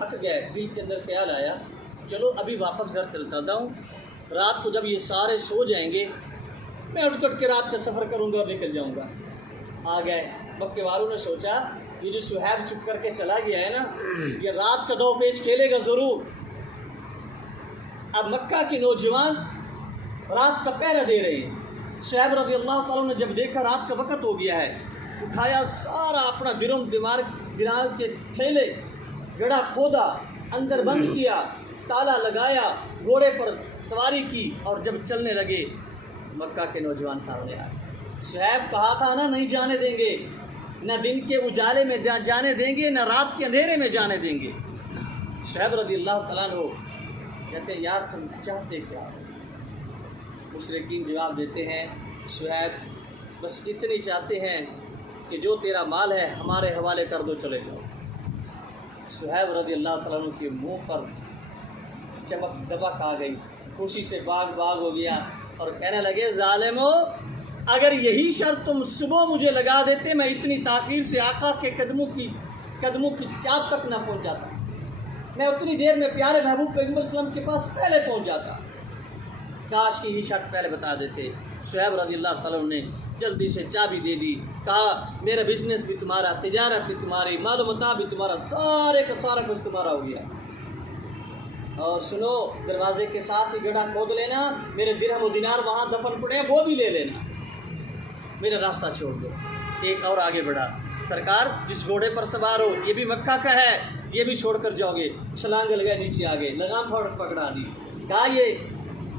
تھک گئے، دل کے اندر خیال آیا چلو ابھی واپس گھر چل جاتا ہوں، رات کو جب یہ سارے سو جائیں گے میں اٹھ کٹ کے رات کا سفر کروں گا اور نکل جاؤں گا۔ آ گئے مکے والوں نے سوچا یہ جو صہیب چپ کر کے چلا گیا ہے نا یہ رات کا دو پیش کھیلے گا ضرور۔ اب مکہ کے نوجوان رات کا پہرا دے رہے ہیں۔ صہیب رضی اللہ تعالیٰ نے جب دیکھا رات کا وقت ہو گیا ہے، اٹھایا سارا اپنا دماغ کے تھیلے، گڑھا کھودا، اندر بند کیا، تالا لگایا، گھوڑے پر سواری کی اور جب چلنے لگے مکہ کے نوجوان سامنے آئے۔ صہیب کہا تھا نا نہیں جانے دیں گے، نہ دن کے اجالے میں جانے دیں گے نہ رات کے اندھیرے میں جانے دیں گے۔ صہیب رضی اللہ تعالیٰ عنہ کہتے ہیں یار تم چاہتے کیا ہو؟ مشرکین جواب دیتے ہیں صہیب بس اتنی چاہتے ہیں کہ جو تیرا مال ہے ہمارے حوالے کر دو، چلے جاؤ۔ صہیب رضی اللہ تعالیٰ عنہ کے منہ پر چمک دبک آ گئی، خوشی سے باغ ہو گیا اور کہنے لگے ظالمو اگر یہی شرط تم صبح مجھے لگا دیتے میں اتنی تاخیر سے آقا کے قدموں کی چاپ تک نہ پہنچ جاتا، میں اتنی دیر میں پیارے محبوب پیغمبر صلی اللہ علیہ وسلم کے پاس پہلے پہنچ جاتا، کاش کی یہ شرط پہلے بتا دیتے۔ صہیب رضی اللہ تعالیٰ نے جلدی سے چابی دے دی، کہا میرا بزنس بھی تمہارا، تجارت بھی تمہاری، مال و متاع بھی تمہارا، سارے کا سارا کچھ تمہارا ہو گیا۔ اور سنو دروازے کے ساتھ ہی گڑھا کھود لینا، میرے درہم و دینار وہاں دفن پڑے ہیں وہ بھی لے لینا، میرا راستہ چھوڑ دو۔ ایک اور آگے بڑھا، سرکار جس گھوڑے پر سوار ہو یہ بھی مکہ کا ہے، یہ بھی چھوڑ کر جاؤ گے؟ چھلانگ لگا نیچے آ گئے، لگام پکڑا دی، کہا یہ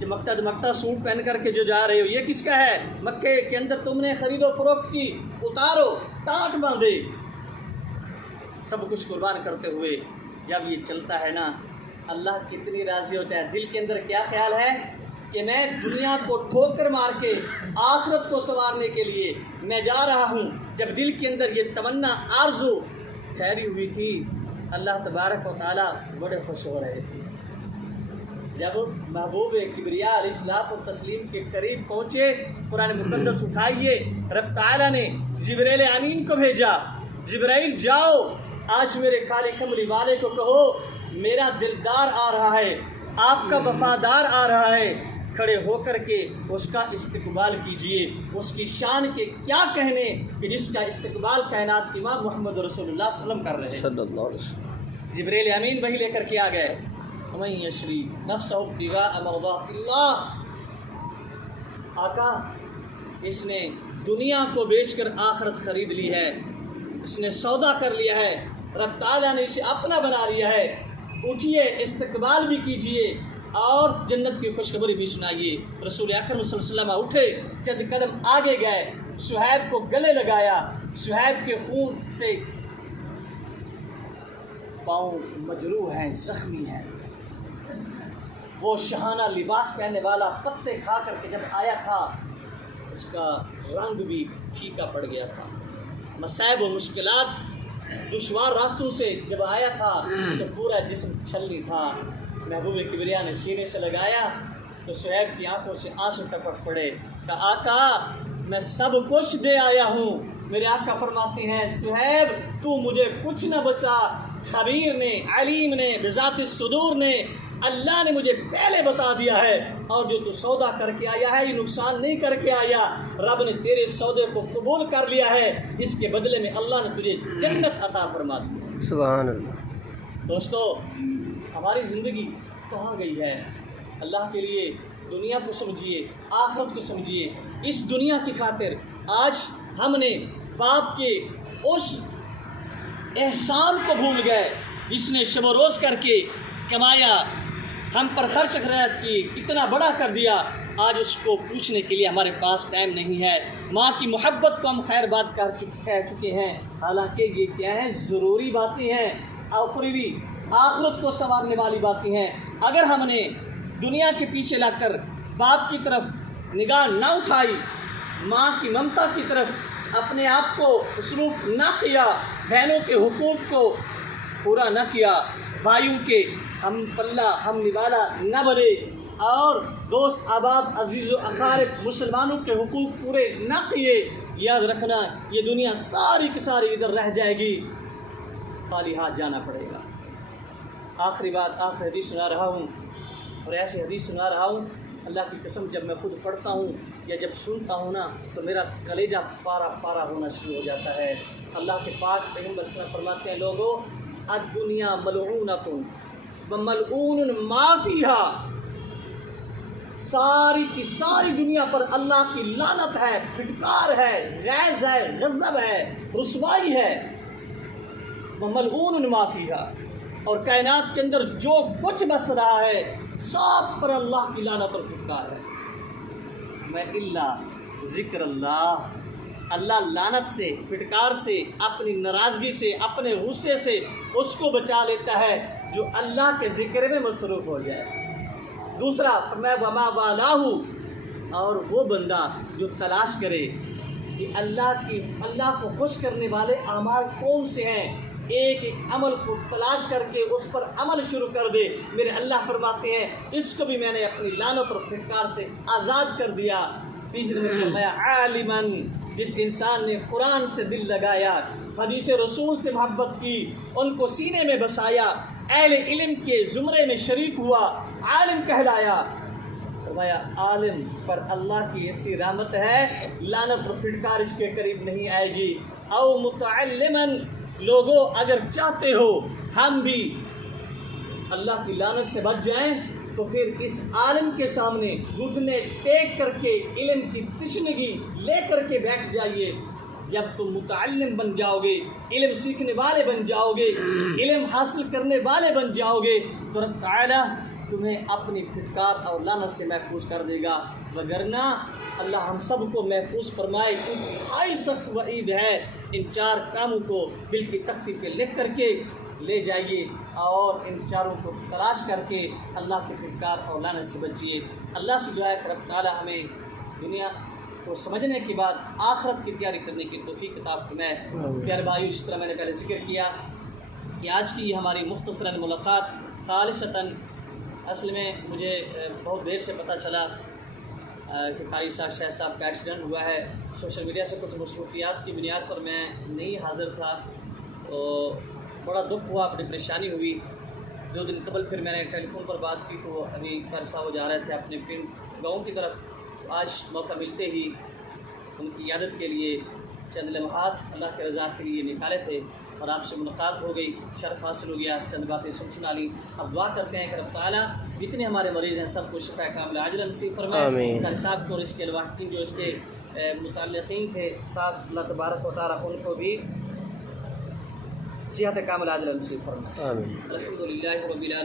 چمکتا دمکتا سوٹ پہن کر کے جو جا رہے ہو یہ کس کا ہے؟ مکے کے اندر تم نے خرید و فروخت کی، اتارو، ٹانٹ باندھے۔ سب کچھ قربان کرتے ہوئے جب یہ چلتا ہے نا اللہ کتنی راضی ہوتا ہے۔ دل کے اندر کیا خیال ہے کہ میں دنیا کو ٹھوکر مار کے آخرت کو سنوارنے کے لیے میں جا رہا ہوں۔ جب دل کے اندر یہ تمنا آرزو ٹھہری ہوئی تھی اللہ تبارک و تعالیٰ بڑے خوش ہو رہے تھے۔ جب محبوب کبریا علیہ الصلوۃ والتسلیم کے قریب پہنچے، قرآن مقدس اٹھائیے، رب تعالیٰ نے جبرائیل امین کو بھیجا، جبرائیل جاؤ آج میرے کالی کملی والے کو کہو میرا دلدار آ رہا ہے، آپ کا وفادار آ رہا ہے، کھڑے ہو کر کے اس کا استقبال کیجئے۔ اس کی شان کے کیا کہنے کہ جس کا استقبال کائنات امام محمد رسول اللہ صلی اللہ علیہ وسلم کر رہے ہیں صلی اللہ علیہ وسلم۔ جبرائیل امین وہی لے کر کے آ گئے، وَمَن يَشْرِ نَفْسَهُ ابْتِغَاءَ مَرْضَاتِ اللَّهِ، آقا اس نے دنیا کو بیچ کر آخرت خرید لی ہے، اس نے سودا کر لیا ہے، رب تعالیٰ نے اسے اپنا بنا لیا ہے، اٹھیے استقبال بھی کیجئے اور جنت کی خوشخبری بھی سنائیے۔ رسول اکرم صلی اللہ علیہ وسلم اٹھے، چند قدم آگے گئے، صہیب کو گلے لگایا، صہیب کے خون سے پاؤں مجروح ہیں، زخمی ہیں۔ وہ شہانہ لباس پہننے والا پتے کھا کر کے جب آیا تھا اس کا رنگ بھی پھیکا پڑ گیا تھا۔ مصائب و مشکلات دشوار راستوں سے جب آیا تھا تو پورا جسم چھلنی تھا۔ محبوب کبریا نے سینے سے لگایا تو صہیب کی آنکھوں سے آنسو ٹپک پڑے، کہا آقا میں سب کچھ دے آیا ہوں۔ میرے آقا فرماتے ہیں صہیب تو مجھے کچھ نہ بچا، خبیر نے، علیم نے، بذات الصدور نے، اللہ نے مجھے پہلے بتا دیا ہے، اور جو تو سودا کر کے آیا ہے یہ نقصان نہیں کر کے آیا، رب نے تیرے سودے کو قبول کر لیا ہے، اس کے بدلے میں اللہ نے تجھے جنت عطا فرما دی۔ سبحان اللہ۔ دوستو ہماری زندگی کہاں گئی ہے؟ اللہ کے لیے دنیا کو سمجھیے، آخرت کو سمجھیے۔ اس دنیا کی خاطر آج ہم نے باپ کے اس احسان کو بھول گئے جس نے شب و روز کر کے کمایا، ہم پر خرچ خیرات کی، کتنا بڑا کر دیا، آج اس کو پوچھنے کے لیے ہمارے پاس ٹائم نہیں ہے۔ ماں کی محبت کو ہم خیر بات کہہ چکے ہیں، حالانکہ یہ کیا ہے؟ ضروری باتیں ہیں، اخروی آخرت کو سنوارنے والی باتیں ہیں۔ اگر ہم نے دنیا کے پیچھے لگ کر باپ کی طرف نگاہ نہ اٹھائی، ماں کی ممتا کی طرف اپنے آپ کو مصروف نہ کیا، بہنوں کے حقوق کو پورا نہ کیا، بھائیوں کے ہم پلہ ہم نوالا نہ بنے، اور دوست احباب عزیز و اقارب مسلمانوں کے حقوق پورے نہ کیے، یاد رکھنا یہ دنیا ساری کی ساری ادھر رہ جائے گی، خالی ہاتھ جانا پڑے گا۔ آخری بات، آخری حدیث سنا رہا ہوں، اور ایسی حدیث سنا رہا ہوں اللہ کی قسم، جب میں خود پڑھتا ہوں یا جب سنتا ہوں نا تو میرا کلیجہ پارا پارا ہونا شروع ہو جاتا ہے۔ اللہ کے پاک پیغمبر صلی اللہ علیہ وسلم فرماتے ہیں، لوگو الدنیا ملعونۃ وملعون ما فیہا، ساری کی ساری دنیا پر اللہ کی لعنت ہے، پھٹکار ہے، غیظ ہے، غضب ہے، رسوائی ہے۔ وملعون ما فیہا، اور کائنات کے اندر جو کچھ بس رہا ہے سب پر اللہ کی لعنت اور پھٹکار ہے۔ میں اللہ ذکر اللہ، اللہ لعنت سے، پھٹکار سے، اپنی ناراضگی سے، اپنے غصے سے اس کو بچا لیتا ہے جو اللہ کے ذکر میں مصروف ہو جائے۔ دوسرا میں وما والاہ، اور وہ بندہ جو تلاش کرے کہ اللہ کو خوش کرنے والے اعمال کون سے ہیں، ایک ایک عمل کو تلاش کر کے اس پر عمل شروع کر دے، میرے اللہ فرماتے ہیں اس کو بھی میں نے اپنی لعنت اور پھٹکار سے آزاد کر دیا۔ تیسرے میں فرمایا عالماً، جس انسان نے قرآن سے دل لگایا، حدیث رسول سے محبت کی، ان کو سینے میں بسایا، اہل علم کے زمرے میں شریک ہوا، عالم کہلایا۔ فرمایا عالم پر اللہ کی ایسی رحمت ہے، لعنت اور پھٹکار اس کے قریب نہیں آئے گی۔ او متعلماً، لوگوں اگر چاہتے ہو ہم بھی اللہ کی لعنت سے بچ جائیں تو پھر اس عالم کے سامنے گھٹنے ٹیک کر کے علم کی تشنگی لے کر کے بیٹھ جائیے۔ جب تم متعلم بن جاؤ گے، علم سیکھنے والے بن جاؤ گے، علم حاصل کرنے والے بن جاؤ گے تو رب تعالیٰ تمہیں اپنی پھٹکار اور لعنت سے محفوظ کر دے گا، وگرنہ اللہ ہم سب کو محفوظ فرمائے۔ انتہائی سخت وعید ہے، ان چار کاموں کو دل کی تختی پہ لکھ کر کے لے جائیے اور ان چاروں کو تلاش کر کے اللہ کی پھٹکار اور لعنت سے بچیے۔ اللہ سے دعا ہے کہ رب تعالیٰ ہمیں دنیا کو سمجھنے کے بعد آخرت کی تیاری کرنے کی توفیق عطا فرمائے۔ پیارے بھائیو، جس طرح میں نے پہلے ذکر کیا کہ آج کی یہ ہماری مختصراً ملاقات خالصتاً، اصل میں مجھے بہت دیر سے پتہ چلا کہ قاری صاحب شاہ صاحب کا ایکسیڈنٹ ہوا ہے۔ سوشل میڈیا سے کچھ مصروفیات کی بنیاد پر میں نہیں حاضر تھا، تو بڑا دکھ ہوا، بڑی پریشانی ہوئی۔ 2 دن قبل پھر میں نے ٹیلی فون پر بات کی تو ابھی قاری صاحب جا رہے تھے اپنے پنڈ گاؤں کی طرف، تو آج موقع ملتے ہی ان کی عیادت کے لیے چند لمحات اللہ کے رضا کے لیے نکالے تھے اور آپ سے ملاقات ہو گئی، شرف حاصل ہو گیا، چند باتیں سنا لی۔ اب دعا کرتے ہیں کہ رب تعالیٰ جتنے ہمارے مریض ہیں سب کو شفا کاملہ عاجلہ نصیب فرمائے۔ قاری صاحب کو اور اس کے الواحدین جو اس کے متعلقین تھے صاحب، اللہ تبارک و تعالیٰ ان کو بھی صحت کاملہ عاجلہ نصیب فرمائے۔ الحمدللہ رب العالمین۔